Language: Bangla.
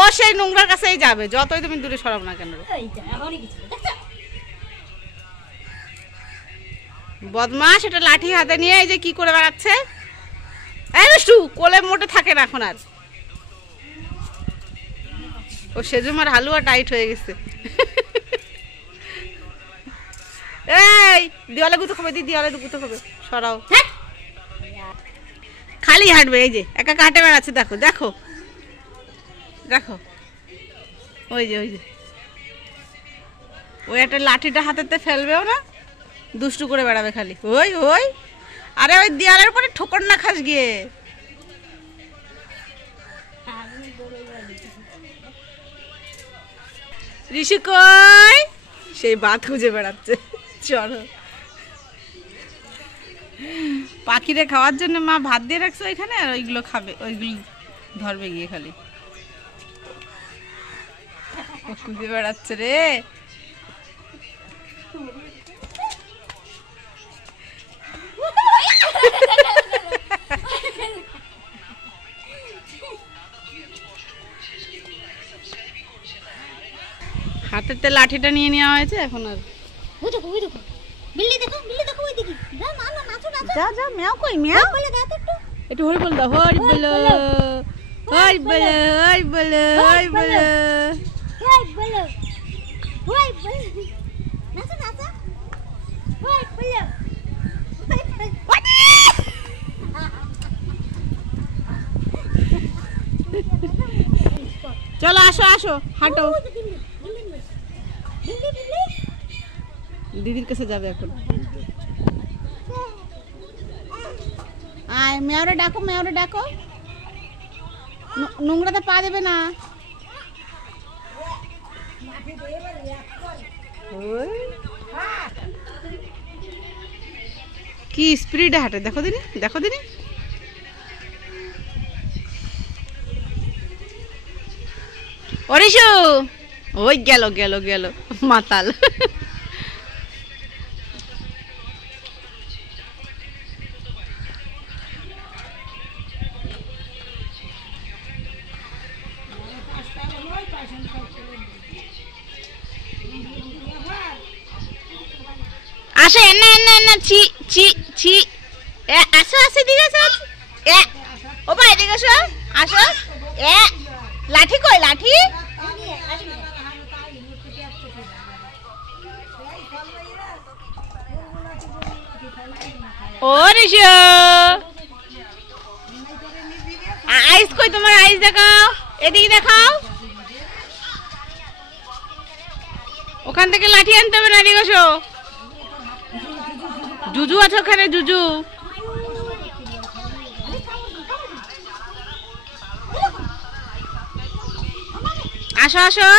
ও সেই নোংরার কাছেই যাবে, যতই তুমি দূরে সরাব না কেন। বদমাস, এটা লাঠি হাতে নিয়ে এই যে কি করে বেড়াচ্ছে। এই বিষ্টু, কোলে মোটে থাকে না এখন আর। ও সেজমার হালুয়া টাইট হয়ে গেছে। এই দেওয়ালে গুঁতো খাবে, দেওয়ালে গুঁতো খাবে, সরাও। খালি হাঁটবে, এই যে একা হাঁটে বেড়াচ্ছে। দেখো দেখো দেখো, ওই যে ওই একটা লাঠিটা হাতেতে ফেলবেও না, দুষ্টু করে বেড়াবে খালি। ওই ওই, আরে ওই দেয়ালের উপরে ঠোকর না খাস গিয়ে। ঋষি কই? সেই ভাত খুঁজে বেড়াচ্ছে। চলো, পাখিরে খাওয়ার জন্য মা ভাত দিয়ে রাখছে ওইখানে, আর ওইগুলো খাবে, ওইগুলো ধরবে গিয়ে খালি। খুঁজে বেড়াচ্ছে রে। হাতেতে লাঠিটা নিয়ে নেওয়া হয়েছে এখন। আর যা যা, মেও কই, মেও একটু হরি বল দাও। হরি বলো, হরি বলো, হরি বলো, হরি বলো। চলো আসো আসো, হাঁটো। দিদির কাছে যাবে এখন। আয়, মেয়রে ডাকো, মেয়রে ডাকো। নোংরাতে পা দেবে না। কি স্পিডে হাঁটে, দেখো দিনি, দেখো দিনি। অরিশু, ওই গেল গেল গেল মাতাল। আসে না না না, ছি ছি ছি। আসো আসো, দিকে আসো। ও ভাই এদিকে আসো, আসো। লাঠি কই, লাঠি? ও ঋষু, আইস কই তোমার? আইস দেখাও, এদিকে দেখাও। ওখান থেকে লাঠি আনতে হবে না, এদিকে আসো। জুজু আছে ওখানে, জুজু। আসো আসো।